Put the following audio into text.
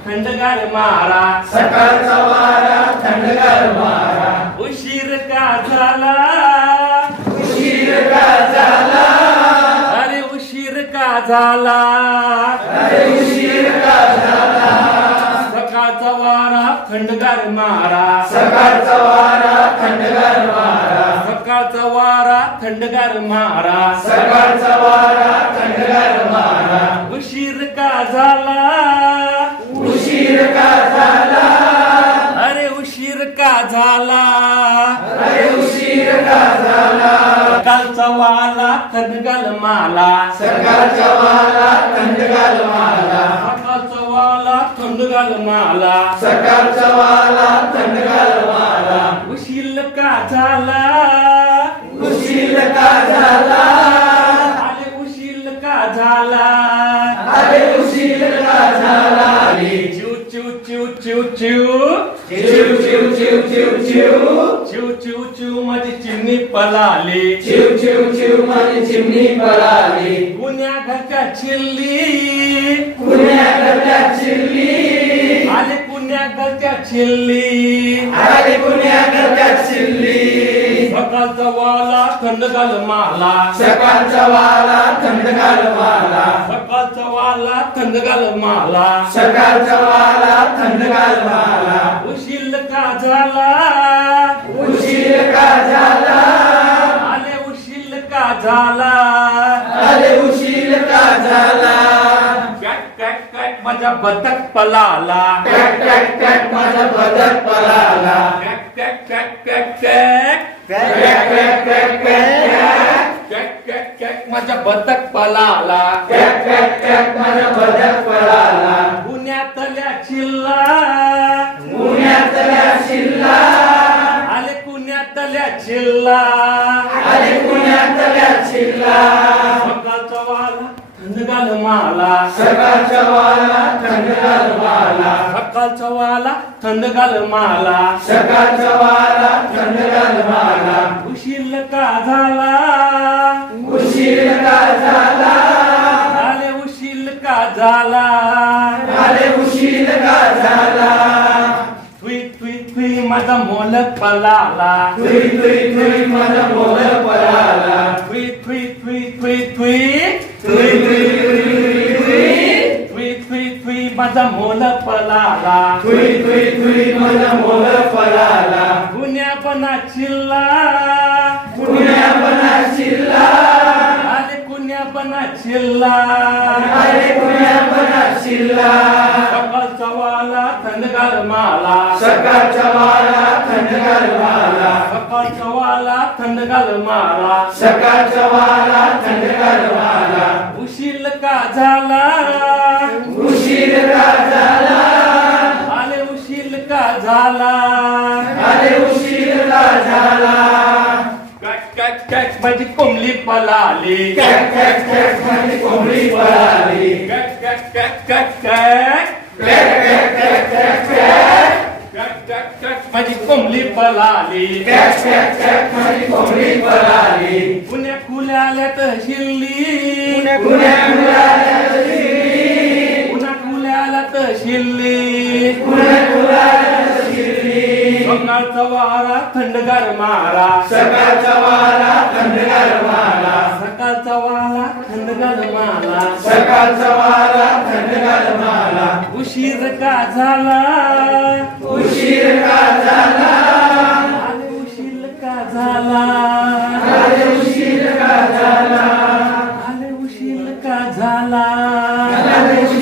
Pendengar marah. Sekarang झाला. सकाळचा वारा थंडगार मारा. सकाळचा वारा थंडगार वारा सकाळचा वारा थंडगार मारा. सकाळचा वारा थंडगार वारा उशीर का झाला? वाला थंडगार माला. सकाळचा वारा थंडगार वारा सकाळचा वाला थंडगार माला. सकाळचा वारा थंडगार वारा उशीर का झाला? उशीर का झाला? अरे उशीर का झाला? अरे उशीर का झाला? चिव चिव चिव चिव चिव. चिव चिव चिव चिव चिव. चिव चिव चिव माझी चिमणी पलाली. चिव चिव चिव माझी चिमणी पलाली. कुण्या घरच्या चिल्ली. कुण्या घरच्या चिल्ली. आले कुण्या घरच्या चिल्ली. आले कुण्या चिल्ली. सकाळचा वाला थंड घाल माला. सकाळचा वाला थंड घाल माला. सकाळचा वाला थंड घाल माला. सकाळचा वाला थंड घाल माला. उशील का झाला झाला अरे उशीर का झाला कॅट कॅट कॅट माझा बदक पळाला टॅक टॅक टॅक माझा बदक पळाला कॅट कॅट कॅट कॅट कॅट टॅक टॅक टॅक टॅक कॅट कॅट कॅट माझा बदक पळाला टॅक टॅक टॅक माझा बदक पायांतल्या सकाळचा वाला थंडगाल माला. सकाळचा वाला थंडगाल माला. सकाळचा वाला थंडगाल माला. माला. उशीर का झाला? उशीर का झाला उशीर का झाला? माझा मोलक पळाला तुई तुई तुई माझा थुई थुई तुई तुई तुई तुई थुई थुई थुई माझा मोल पळाला तुई तुई माझा चिल्ला पुण्यापणा चिल्ला अरे पुण्यापणा शिल्ला सकाळचा वाला थंडगार माला सकाळचा वारा थंडगार वारा सकाळचा वाला थंडगार माला सकाळचा वारा थंडगार वारा उशीर का झाला उशीर का झाला आले उशीर का झाला अरे उशीर का झाला कॅट कॅट कॅट माझी कोंबली पळाली कॅक कॅक कॅक माझी कोंबडी पळाली कॅट कॅट कॅट। कॅट कॅट माझी कोंबली पळाली. कॅक कॅक कॅक माझी कोंबडी पळाली. पुण्या तर शिल्ली पुण्या तर शिल्ली पुण्या मुलाला शिरली. सकाळचा वारा थंडगार मारा. सकाळचा वारा थंडगार वारा सकाळचा वारा थंडगार मारा. सकाळचा वारा थंडगार वारा उशीर का झाला? La la.